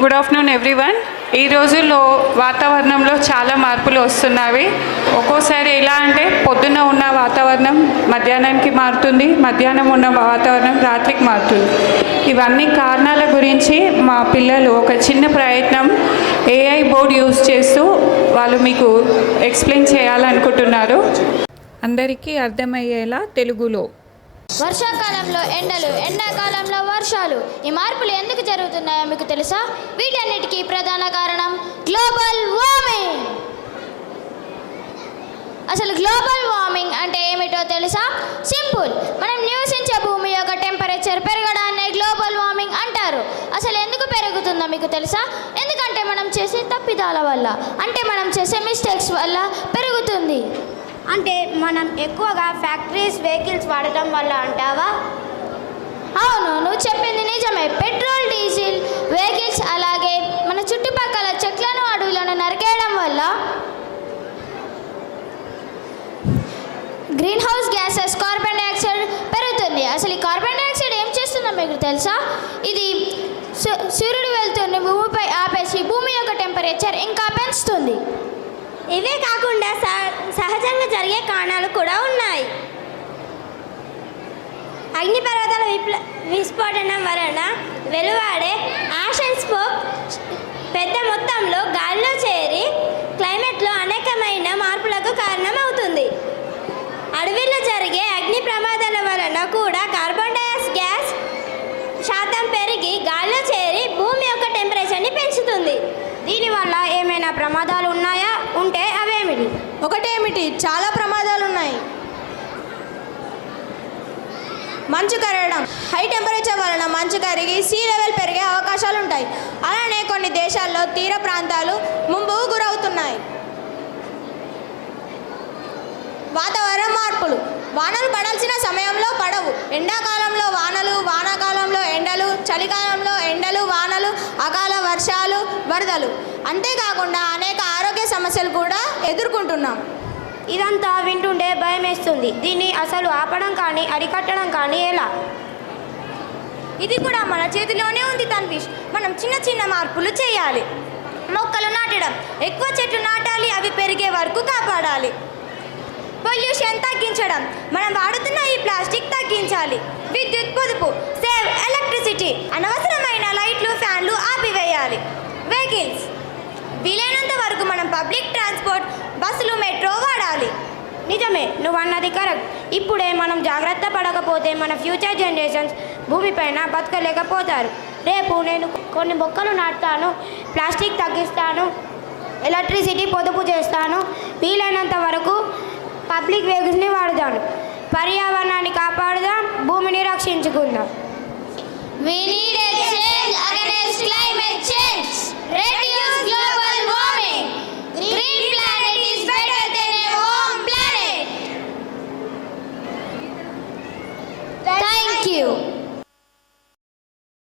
Good afternoon everyone. ఈ రోజుల్లో వాతావరణంలో చాలా మార్పులు వస్తున్నవి. ఒక్కోసారి ఎలా అంటే పొద్దున్న ఉన్న వాతావరణం మధ్యాహ్నానికి మారుతుంది, మధ్యాహ్నం ఉన్న వాతావరణం రాత్రికి మారుతుంది. ఇవన్నీ కారణాల గురించి మా పిల్లలు ఒక చిన్న ప్రయత్నం ఏఐ బోర్డ్ యూజ్ చేస్తూ వాళ్ళు మీకు ఎక్స్ప్లెయిన్ చేయాలనుకుంటున్నారు. అందరికీ అర్థమయ్యేలా తెలుగులో. వర్షాకాలంలో ఎండలు, ఎండాకాలంలో వర్షాలు. ఈ మార్పులు ఎందుకు జరుగుతున్నాయో మీకు తెలుసా? వీటన్నిటికీ ప్రధాన కారణం గ్లోబల్ వార్మింగ్. అసలు గ్లోబల్ వార్మింగ్ అంటే ఏమిటో తెలుసా? సింపుల్. మనం నివసించే భూమి యొక్క టెంపరేచర్ పెరగడాన్ని గ్లోబల్ వార్మింగ్ అంటారు. అసలు ఎందుకు పెరుగుతుందో మీకు తెలుసా? ఎందుకంటే మనం చేసే తప్పిదాల వల్ల, అంటే మనం చేసే మిస్టేక్స్ వల్ల పెరుగుతుంది. అంటే మనం ఎక్కువగా ఫ్యాక్టరీస్ వెహికల్స్ వాడటం వల్ల అంటావా? అవును, నువ్వు చెప్పింది నిజమే. పెట్రోల్, డీజిల్ వెహికల్స్, అలాగే మన చుట్టుపక్కల చెట్లను, అడవులను నరికేయడం వల్ల green house gases, carbon dioxide పెరుగుతుంది. అసలు ఈ కార్బన్ డైఆక్సైడ్ ఏం చేస్తుందో మీకు తెలుసా? ఇది సూర్యుడు వెళ్తున్న భూమిపై ఆపేసి భూమి యొక్క టెంపరేచర్ ఇంకా పెంచుతుంది. ఇవే కాకుండా సహజంగా జరిగే కారణాలు కూడా ఉన్నాయి. అగ్నిపర్వతాల విస్ఫోటనం వలన వెలువడే యాష్ అండ్ స్మోక్ పెద్ద మొత్తంలో గాలిలో చేరి క్లైమేట్లో అనేకమైన మార్పులకు కారణమవుతుంది. అడవిలో జరిగే అగ్ని ప్రమాదాల వలన కూడా కార్బన్ డైఆక్సైడ్ గ్యాస్ శాతం పెరిగి గాలిలో చేరి భూమి యొక్క టెంపరేచర్ని పెంచుతుంది. దీనివల్ల ఏమైనా ప్రమాదాలు ఉన్నాయా? ఉంటే అవేమిటి? ఒకటేమిటి, చాలా ప్రమాదాలు ఉన్నాయి. మంచు కరగడం. హై టెంపరేచర్ వలన మంచు కరిగి సీ లెవెల్ పెరిగే అవకాశాలు ఉంటాయి. అలానే కొన్ని దేశాల్లో తీర ప్రాంతాలు ముంపుకు గురవుతున్నాయి. వాతావరణ మార్పులు. వానలు పడాల్సిన సమయంలో పడవు. ఎండాకాలంలో వానలు, వానాకాలంలో ఎండలు, చలికాలంలో ఎండలు, వానలు, అకాల వర్షాలు, వరదలు. అంతేకాకుండా అనేక ఆరోగ్య సమస్యలు కూడా ఎదుర్కొంటున్నాం. ఇదంతా వింటుండే భయం వేస్తుంది. దీన్ని అసలు ఆపడం కానీ అరికట్టడం కానీ ఎలా? ఇది కూడా మన చేతిలోనే ఉంది తన్విష్. మనం చిన్న చిన్న మార్పులు చేయాలి. మొక్కలు నాటడం. ఎక్కువ చెట్లు నాటాలి, అవి పెరిగే వరకు కాపాడాలి. పొల్యూషన్ తగ్గించడం. మనం వాడుతున్న ఈ ప్లాస్టిక్ తగ్గించాలి. విద్యుత్ పొదుపు. Save electricity. అనవసరమైన లైట్లు, ఫ్యాన్లు ఆపివేయాలి. వెహికల్స్. వీలైనంత వరకు మనం పబ్లిక్ ట్రాన్స్పోర్ట్, బస్సులు, మెట్రో వాడాలి. నిజమే, నువ్వు అన్నది కరెక్ట్. ఇప్పుడే మనం జాగ్రత్త పడకపోతే మన ఫ్యూచర్ జనరేషన్స్ భూమిపైన బతకలేకపోతారు. రేపు నేను కొన్ని మొక్కలు నాటుతాను, ప్లాస్టిక్ తగ్గిస్తాను, ఎలక్ట్రిసిటీ పొదుపు చేస్తాను, వీలైనంత వరకు పబ్లిక్ వెహికల్స్ని వాడుతాను. పర్యావరణాన్ని కాపాడుదాం, భూమిని రక్షించుకుందాం. We need